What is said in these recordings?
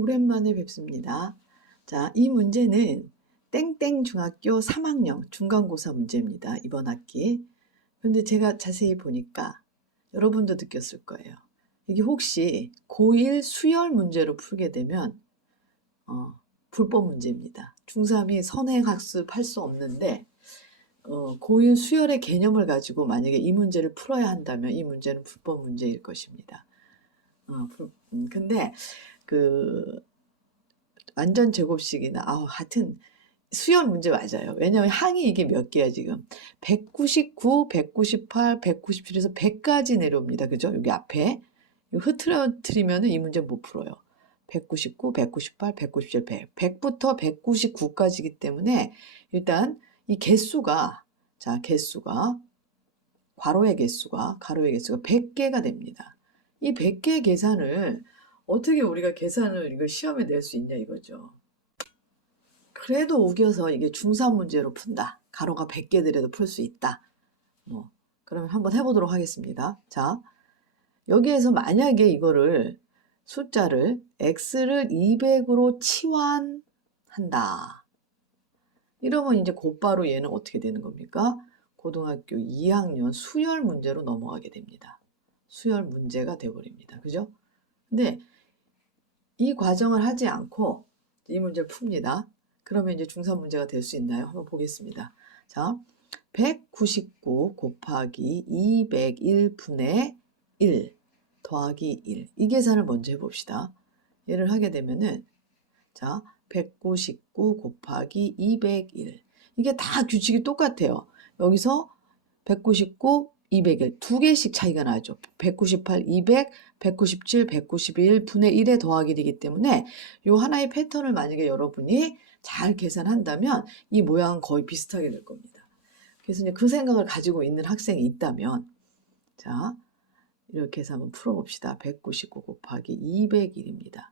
오랜만에 뵙습니다. 자, 이 문제는 땡땡 중학교 3학년 중간고사 문제입니다. 이번 학기. 근데 제가 자세히 보니까 여러분도 느꼈을 거예요. 이게 혹시 고1 수열 문제로 풀게 되면 불법 문제입니다. 중3이 선행학습할 수 없는데 고1 수열의 개념을 가지고 만약에 이 문제를 풀어야 한다면 이 문제는 불법 문제일 것입니다. 근데 그 완전 제곱식이나 하여튼 수열 문제 맞아요. 왜냐하면 항이 이게 몇 개야 지금 199, 198, 197에서 100까지 내려옵니다. 그죠? 여기 앞에 이거 흐트러뜨리면 이 문제 못 풀어요. 199, 198, 197, 100 100부터 199까지이기 때문에 일단 이 개수가 가로의 개수가 100개가 됩니다. 이 100개 계산을 어떻게 우리가 계산을 이걸 시험에 낼 수 있냐 이거죠. 그래도 우겨서 이게 중3 문제로 푼다. 가로가 100개더라도 풀 수 있다. 그러면 한번 해보도록 하겠습니다. 자, 여기에서 만약에 이거를 숫자를 x를 200으로 치환한다. 이러면 이제 곧바로 얘는 어떻게 되는 겁니까? 고등학교 2학년 수열 문제로 넘어가게 됩니다. 수열 문제가 되어버립니다. 그죠? 근데 이 과정을 하지 않고 이 문제를 풉니다. 그러면 이제 중3 문제가 될 수 있나요? 한번 보겠습니다. 자, 199 곱하기 201분의 1 더하기 1. 이 계산을 먼저 해봅시다. 얘를 하게 되면은, 자, 199 곱하기 201. 이게 다 규칙이 똑같아요. 여기서 199, 201. 두 개씩 차이가 나죠. 198, 200, 197, 191 분의 1의 더하기 이기 때문에 요 하나의 패턴을 만약에 여러분이 잘 계산한다면 이 모양은 거의 비슷하게 될 겁니다. 그래서 이제 그 생각을 가지고 있는 학생이 있다면, 자, 이렇게 해서 한번 풀어봅시다. 199 곱하기 201입니다.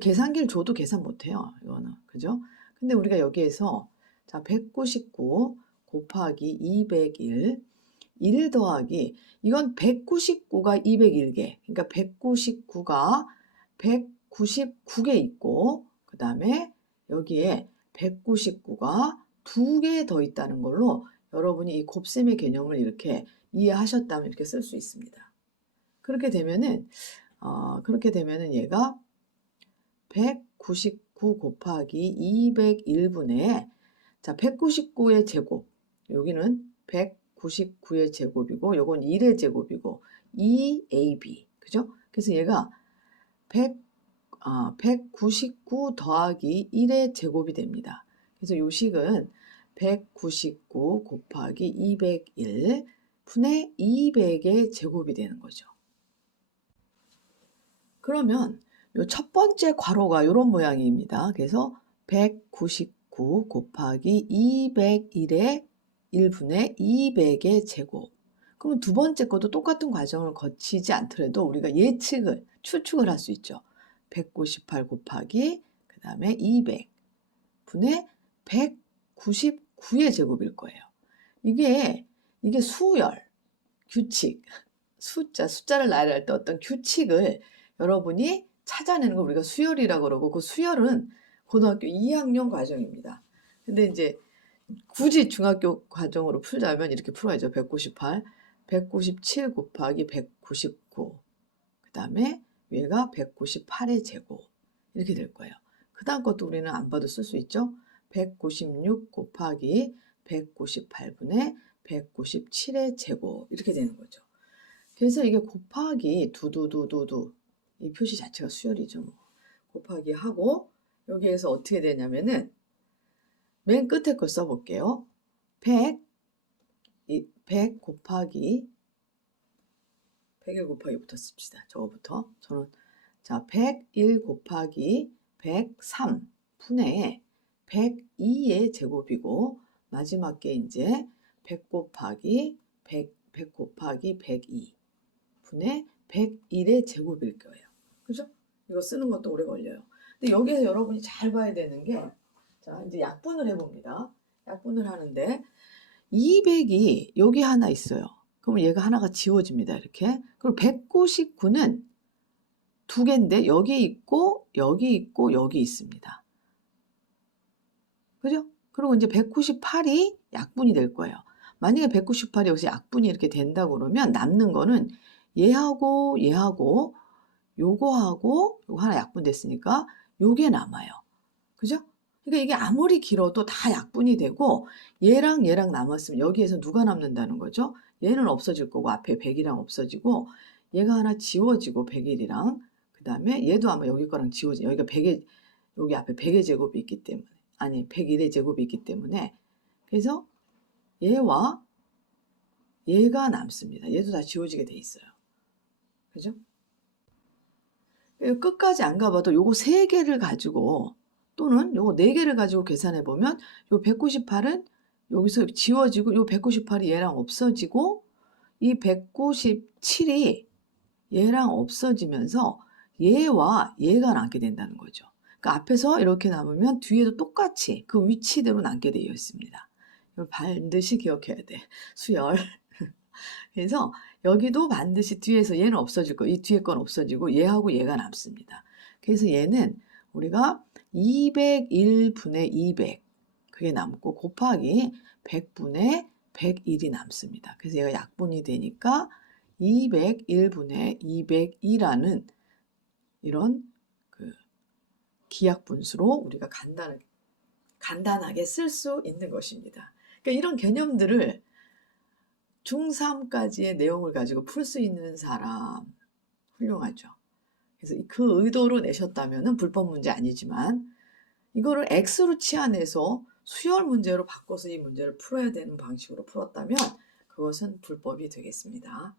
계산기를 줘도 계산 못해요. 이거는. 그죠? 근데 우리가 여기에서, 자, 199 곱하기 201, 1 더하기, 이건 199가 201개. 그러니까 199가 199개 있고, 그 다음에 여기에 199가 2개 더 있다는 걸로 여러분이 이 곱셈의 개념을 이렇게 이해하셨다면 이렇게 쓸 수 있습니다. 그렇게 되면은 얘가 199 곱하기 201분의, 자, 199의 제곱, 여기는 199의 제곱이고 요건 1의 제곱이고 2ab, 그죠? 그래서 얘가 199 더하기 1의 제곱이 됩니다. 그래서 요 식은 199 곱하기 201 분의 200의 제곱이 되는 거죠. 그러면 요 첫 번째 괄호가 이런 모양입니다. 그래서 199 곱하기 201의 1분의 200의 제곱. 그러면 두 번째 것도 똑같은 과정을 거치지 않더라도 우리가 추측을 할 수 있죠. 198 곱하기 그 다음에 200 분의 199의 제곱일 거예요. 이게 수열, 규칙, 숫자를 나열할 때 어떤 규칙을 여러분이 찾아내는 걸 우리가 수열이라고 그러고, 그 수열은 고등학교 2학년 과정입니다. 근데 이제 굳이 중학교 과정으로 풀자면 이렇게 풀어야죠. 198, 197 곱하기 199, 그 다음에 얘가 198의 제곱, 이렇게 될 거예요. 그 다음 것도 우리는 안 봐도 쓸 수 있죠. 196 곱하기 198분의 197의 제곱, 이렇게 되는 거죠. 그래서 이게 곱하기 두두두두두, 이 표시 자체가 수열이죠. 곱하기 하고 여기에서 어떻게 되냐면은 맨 끝에 걸 써볼게요. 100 곱하기 100일 곱하기부터 씁시다. 저거부터. 자, 101 곱하기 103 분의 102의 제곱이고, 마지막 게 이제 100 곱하기 102 분의 101의 제곱일 거예요. 그죠? 이거 쓰는 것도 오래 걸려요. 근데 여기에서 여러분이 잘 봐야 되는 게, 자, 이제 약분을 해봅니다. 약분을 하는데 200이 여기 하나 있어요. 그러면 얘가 하나가 지워집니다. 이렇게. 그리고 199는 두 개인데 여기 있고 여기 있고 여기 있습니다. 그죠? 그리고 이제 198이 약분이 될 거예요. 만약에 198이 여기서 약분이 이렇게 된다고 그러면 남는 거는 얘하고 얘하고 요거하고 요거 하나 약분됐으니까 요게 남아요. 그죠? 그러니까 이게 아무리 길어도 다 약분이 되고 얘랑 얘랑 남았으면 여기에서 누가 남는다는 거죠? 얘는 없어질 거고 앞에 100이랑 없어지고 얘가 하나 지워지고 101이랑 그 다음에 얘도 아마 여기 거랑 지워지 여기가 100의 여기 앞에 100의 제곱이 있기 때문에 아니 101의 제곱이 있기 때문에 그래서 얘와 얘가 남습니다. 얘도 다 지워지게 돼 있어요. 그죠? 끝까지 안 가봐도 요거 3개를 가지고 또는 요거 4개를 가지고 계산해 보면 요 198은 여기서 지워지고 요 198이 얘랑 없어지고 이 197이 얘랑 없어지면서 얘와 얘가 남게 된다는 거죠. 그러니까 앞에서 이렇게 남으면 뒤에도 똑같이 그 위치대로 남게 되어 있습니다. 이걸 반드시 기억해야 돼. 수열. 그래서 여기도 반드시 뒤에서 얘는 없어질 거예요. 이 뒤에 건 없어지고 얘하고 얘가 남습니다. 그래서 얘는 우리가 201분의 200 그게 남고 곱하기 100분의 101이 남습니다. 그래서 얘가 약분이 되니까 201분의 202라는 이런 그 기약분수로 우리가 간단하게 쓸 수 있는 것입니다. 그러니까 이런 개념들을 중3까지의 내용을 가지고 풀 수 있는 사람 훌륭하죠. 그래서 그 의도로 내셨다면 불법 문제 아니지만 이거를 X로 치환해서 수열 문제로 바꿔서 이 문제를 풀어야 되는 방식으로 풀었다면 그것은 불법이 되겠습니다.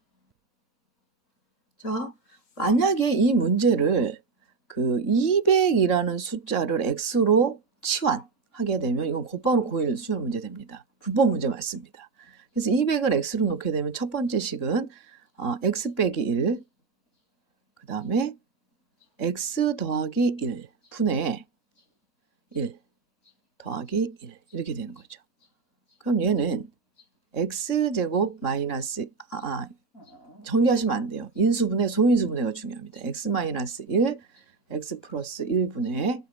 자, 만약에 이 문제를 그 200이라는 숫자를 X로 치환하게 되면 이건 곧바로 고1 수열 문제 됩니다. 불법 문제 맞습니다. 그래서 200을 X로 놓게 되면 첫 번째 식은 X 빼기 1, 그 다음에 X 더하기 1 분의 1 더하기 1 이렇게 되는 거죠. 그럼 얘는 X제곱 마이너스 정리하시면 안 돼요. 인수분해, 소인수분해가 중요합니다. X 마이너스 1, X 플러스 1분의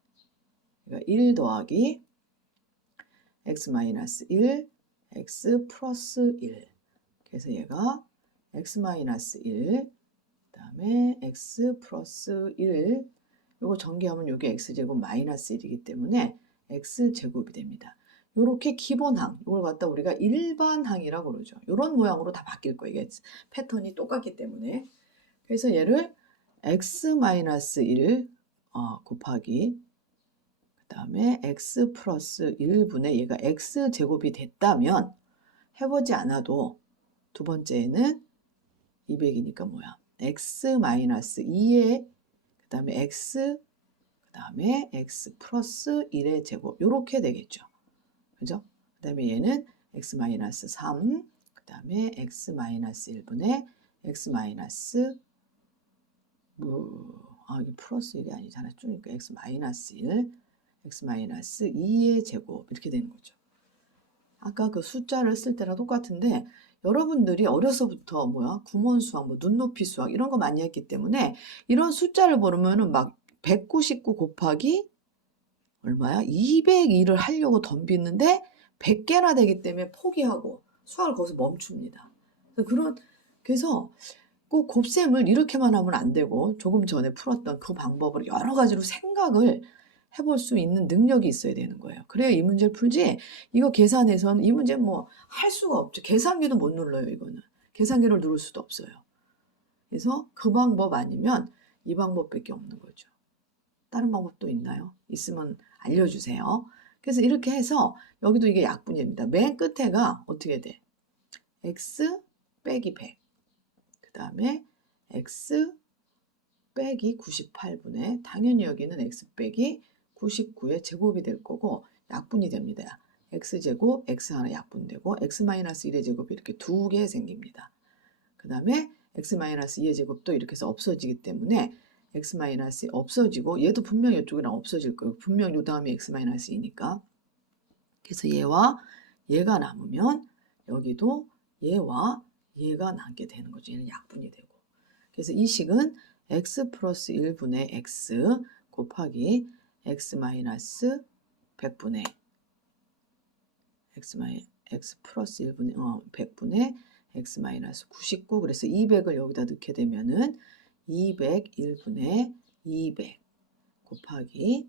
그러니까 1 더하기 X 마이너스 1, X 플러스 1 그래서 얘가 X 마이너스 1 그 다음에 X 플러스 1 요거 전개하면 요게 X제곱 마이너스 1이기 때문에 X제곱이 됩니다. 요렇게 기본항, 이걸 갖다 우리가 일반항이라고 그러죠. 요런 모양으로 다 바뀔 거예요. 이게 패턴이 똑같기 때문에. 그래서 얘를 X-1 곱하기 그 다음에 X 플러스 1분의 얘가 X제곱이 됐다면 해보지 않아도 두 번째는 200이니까 뭐야? X-2의 그 다음에 X 그 다음에 X 플러스 1의 제곱 요렇게 되겠죠. 그죠? 그 다음에 얘는 X-3 그 다음에 X-1분의 X 마이너스 이게 플러스 1이 아니잖아. 줄이니까 X-1 X-2의 제곱 이렇게 되는 거죠. 아까 그 숫자를 쓸 때랑 똑같은데 여러분들이 어려서부터 구몬 수학, 눈높이 수학 이런 거 많이 했기 때문에 이런 숫자를 보면은 막 199 곱하기 얼마야? 202를 하려고 덤비는데 100개나 되기 때문에 포기하고 수학을 거기서 멈춥니다. 그래서 꼭 곱셈을 이렇게만 하면 안 되고 조금 전에 풀었던 그 방법으로 여러 가지로 생각을 해볼 수 있는 능력이 있어야 되는 거예요. 그래야 이 문제를 풀지 이거 계산해서는 이 문제 할 수가 없죠. 계산기도 못 눌러요. 이거는. 계산기를 누를 수도 없어요. 그래서 그 방법 아니면 이 방법밖에 없는 거죠. 다른 방법도 있나요? 있으면 알려주세요. 그래서 이렇게 해서 여기도 이게 약분입니다. 맨 끝에가 어떻게 돼? X 빼기 100 그 다음에 X 빼기 98분의 당연히 여기는 X 빼기 99의 제곱이 될 거고 약분이 됩니다. X제곱, X 하나 약분되고 X-1의 제곱이 이렇게 두 개 생깁니다. 그 다음에 X-2의 제곱도 이렇게 해서 없어지기 때문에 X- 없어지고 얘도 분명히 이쪽이랑 없어질 거예요. 분명 요 다음에 X-2니까. 그래서 얘와 얘가 남으면 여기도 얘와 얘가 남게 되는 거죠. 얘는 약분이 되고. 그래서 이 식은 x 플러스 1분의 x 곱하기 x 마이너스 100분의 x 플러스 100분의 x 마이너스 99. 그래서 200을 여기다 넣게 되면은 201분의 200 곱하기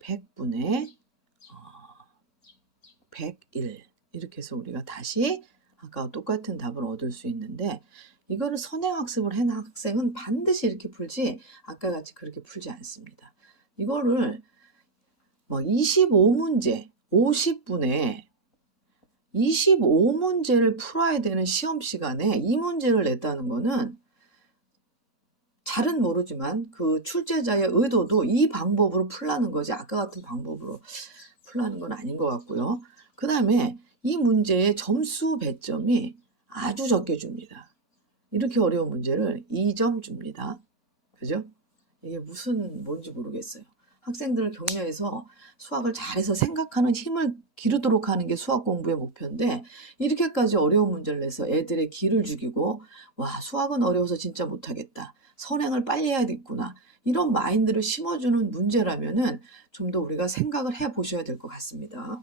100분의 101. 이렇게 해서 우리가 다시 아까와 똑같은 답을 얻을 수 있는데, 이거를 선행학습을 한 학생은 반드시 이렇게 풀지 아까 같이 그렇게 풀지 않습니다. 이거를 막 25문제 50분에 25문제를 풀어야 되는 시험 시간에 이 문제를 냈다는 거는 잘은 모르지만 그 출제자의 의도도 이 방법으로 풀라는 거지 아까 같은 방법으로 풀라는 건 아닌 것 같고요. 그 다음에 이 문제의 점수 배점이 아주 적게 줍니다. 이렇게 어려운 문제를 2점 줍니다. 그죠? 이게 뭔지 모르겠어요. 학생들을 격려해서 수학을 잘해서 생각하는 힘을 기르도록 하는 게 수학 공부의 목표인데, 이렇게까지 어려운 문제를 내서 애들의 기를 죽이고, 와, 수학은 어려워서 진짜 못하겠다. 선행을 빨리 해야겠구나. 이런 마인드를 심어주는 문제라면은 좀 더 우리가 생각을 해 보셔야 될 것 같습니다.